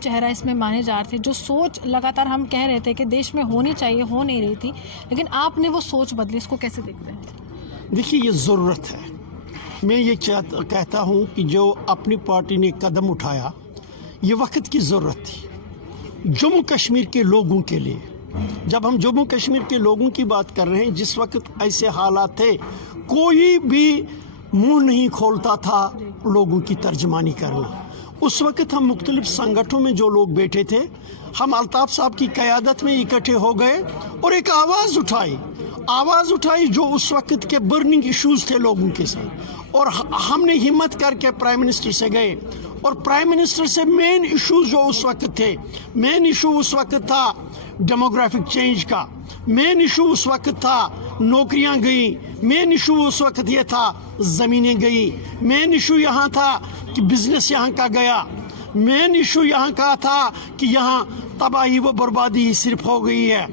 चेहरा इसमें माने जा रहे थे, जो सोच लगातार हम कह रहे थे कि देश में होनी चाहिए, हो नहीं रही थी, लेकिन आपने वो सोच बदली, इसको कैसे देखते हैं? देखिए, ये ज़रूरत है। मैं ये कहता हूँ कि जो अपनी पार्टी ने कदम उठाया, ये वक्त की ज़रूरत थी जम्मू कश्मीर के लोगों के लिए। जब हम जम्मू कश्मीर के लोगों की बात कर रहे हैं, जिस वक्त ऐसे हालात थे, कोई भी मुंह नहीं खोलता था लोगों की तर्जमानी करना। उस वक्त हम मुख्तलिफ संगठनों में जो लोग बैठे थे, हम अल्ताफ़ साहब की क़यादत में इकट्ठे हो गए और एक आवाज़ उठाई जो उस वक्त के बर्निंग इश्यूज़ थे लोगों के साथ, और हमने हिम्मत करके प्राइम मिनिस्टर से गए और प्राइम मिनिस्टर से मेन इश्यूज जो उस वक्त थे, मेन इशू उस वक्त था डेमोग्राफिक चेंज का, मेन इशू उस वक्त था नौकरियां गई, मेन इशू उस वक्त ये था ज़मीनें गई, मेन इशू यहाँ था कि बिजनेस यहाँ का गया, मेन इशू यहाँ का था कि यहाँ तबाही व बर्बादी सिर्फ हो गई है।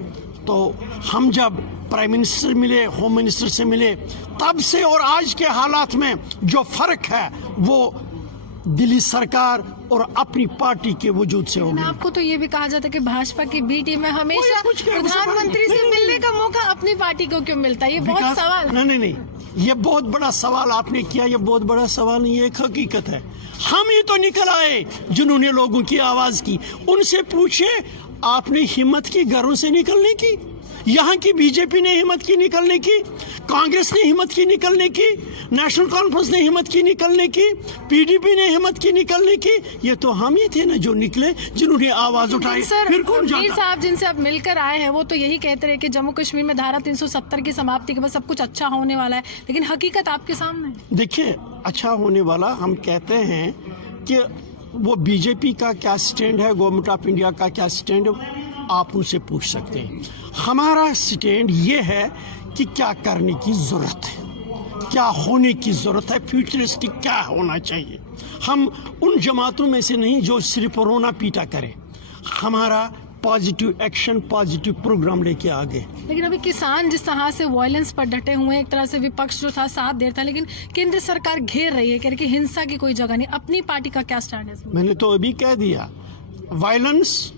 तो हम जब प्राइम मिनिस्टर मिले, होम मिनिस्टर से मिले, तब से और आज के हालात में जो फ़र्क है वो दिल्ली सरकार और अपनी पार्टी के वजूद से हो गया। आपको तो ये भी कहा जाता है कि भाजपा की बी टीम में हमेशा प्रधानमंत्री से मिलने का मौका अपनी पार्टी को क्यों मिलता है? ये बहुत सवाल। नहीं, ये बहुत बड़ा सवाल आपने किया। ये बहुत बड़ा सवाल नहीं, ये एक हकीकत है। हम ही तो निकल आए जिन्होंने लोगों की आवाज की। उनसे पूछे, आपने हिम्मत की घरों से निकलने की? यहाँ की बीजेपी ने हिम्मत की निकलने की, कांग्रेस ने हिम्मत की निकलने की, नेशनल कॉन्फ्रेंस ने हिम्मत की निकलने की, पीडीपी ने हिम्मत की निकलने की। ये तो हम ही थे ना जो निकले, जिन्होंने आवाज उठाई। फिर कौन जाता? साहब जिनसे आप मिलकर आए हैं वो तो यही कहते रहे कि जम्मू कश्मीर में धारा 370 की समाप्ति के बाद सब कुछ अच्छा होने वाला है, लेकिन हकीकत आपके सामने है। देखिए, अच्छा होने वाला हम कहते हैं कि वो बीजेपी का क्या स्टैंड है, गवर्नमेंट ऑफ इंडिया का क्या स्टैंड है, आप उनसे पूछ सकते हैं। हमारा स्टैंड ये है कि क्या करने की ज़रूरत है, क्या होने की ज़रूरत है, फ्यूचरिस्टिक क्या होना चाहिए। हम उन जमातों में से नहीं जो सिर्फ रोना पीटा करे। हमारा पॉजिटिव एक्शन, पॉजिटिव प्रोग्राम लेके आ गए। लेकिन अभी किसान जिस तरह से वायलेंस पर डटे हुए हैं, एक तरह से विपक्ष जो था साथ दे रहा था, लेकिन केंद्र सरकार घेर रही है, कह रही कि हिंसा की कोई जगह नहीं। अपनी पार्टी का क्या स्टैंड है? मैंने तो अभी कह दिया, वायलेंस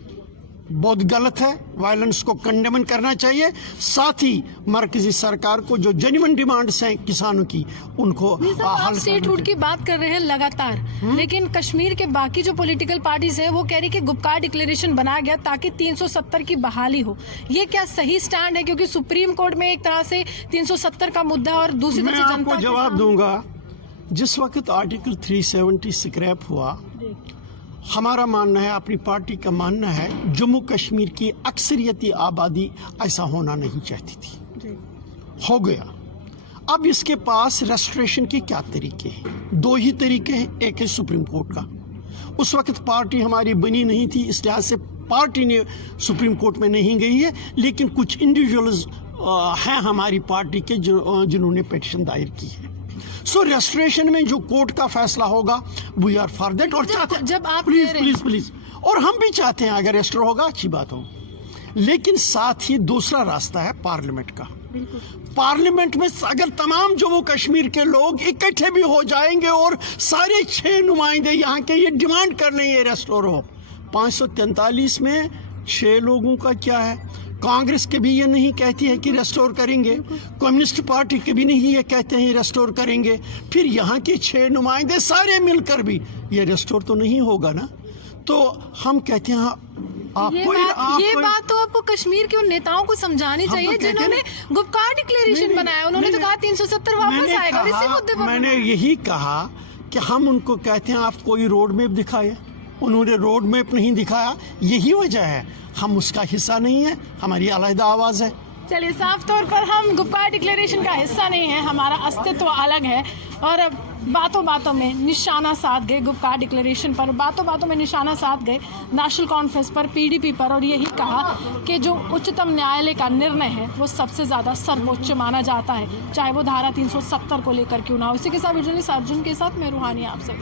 बहुत गलत है, वायलेंस को कंडेमन करना चाहिए। साथ ही मरकजी सरकार को जो जेन्युइन डिमांड्स हैं किसानों की, उनको आप स्टेटहुड की बात कर रहे हैं लगातार, लेकिन कश्मीर के बाकी जो पॉलिटिकल पार्टीज हैं वो कह रही कि गुपकार डिक्लेरेशन बनाया गया ताकि 370 की बहाली हो। ये क्या सही स्टैंड है? क्योंकि सुप्रीम कोर्ट में एक तरह से 370 का मुद्दा और दूसरी तरफ से जनता। जवाब दूंगा, जिस वक्त आर्टिकल 370 स्क्रैप हुआ, हमारा मानना है, अपनी पार्टी का मानना है, जम्मू कश्मीर की अक्सरियती आबादी ऐसा होना नहीं चाहती थी, हो गया। अब इसके पास रेस्टोरेशन के क्या तरीके हैं? दो ही तरीके हैं। एक है सुप्रीम कोर्ट का। उस वक्त पार्टी हमारी बनी नहीं थी, इस लिहाज से पार्टी ने सुप्रीम कोर्ट में नहीं गई है, लेकिन कुछ इंडिविजुअल्स हैं हमारी पार्टी के जिन्होंने पिटीशन दायर की है। सो रेस्टोरेशन में जो कोर्ट का फैसला होगा, वी आर फॉर दैट। और जब आप प्लीज, और हम भी चाहते हैं अगर रेस्टोर होगा अच्छी बात हो, लेकिन साथ ही दूसरा रास्ता है पार्लियामेंट का। पार्लियामेंट में अगर तमाम जम्मू कश्मीर के लोग इकट्ठे भी हो जाएंगे और सारे 6 नुमाइंदे यहाँ के ये डिमांड कर रहे हैं ये रेस्टोर हो, 543 में 6 लोगों का क्या है? कांग्रेस के भी ये नहीं कहती है कि रेस्टोर करेंगे, कम्युनिस्ट पार्टी के भी नहीं ये कहते हैं रेस्टोर करेंगे, फिर यहाँ के 6 नुमाइंदे सारे मिलकर भी ये रेस्टोर तो नहीं होगा ना। तो हम कहते हैं ये बात तो आपको कश्मीर के उन नेताओं को समझानी चाहिए जिन्होंने गुपकार डिक्लेरेशन बनाया। उन्होंने तो कहा 370 वापस आएगा इसी मुद्दे पर। मैंने यही कहा कि हम उनको कहते हैं आप कोई रोड मैप दिखाए, उन्होंने रोड मैप नहीं दिखाया, यही वजह है हम उसका हिस्सा नहीं है, हमारी अलग आवाज़ है। चलिए, साफ तौर पर हम गुपकार डिक्लेरेशन का हिस्सा नहीं है, हमारा अस्तित्व अलग है। और बातों बातों में निशाना साध गए गुपकार डिक्लेरेशन पर, बातों बातों में निशाना साध गए नेशनल कॉन्फ्रेंस पर, पीडीपी पर, और यही कहा कि जो उच्चतम न्यायालय का निर्णय है वो सबसे ज़्यादा सर्वोच्च माना जाता है, चाहे वो धारा 370 को लेकर क्यों ना हो। इसी के साथ अर्जुन के साथ मैं रूहानी आपसे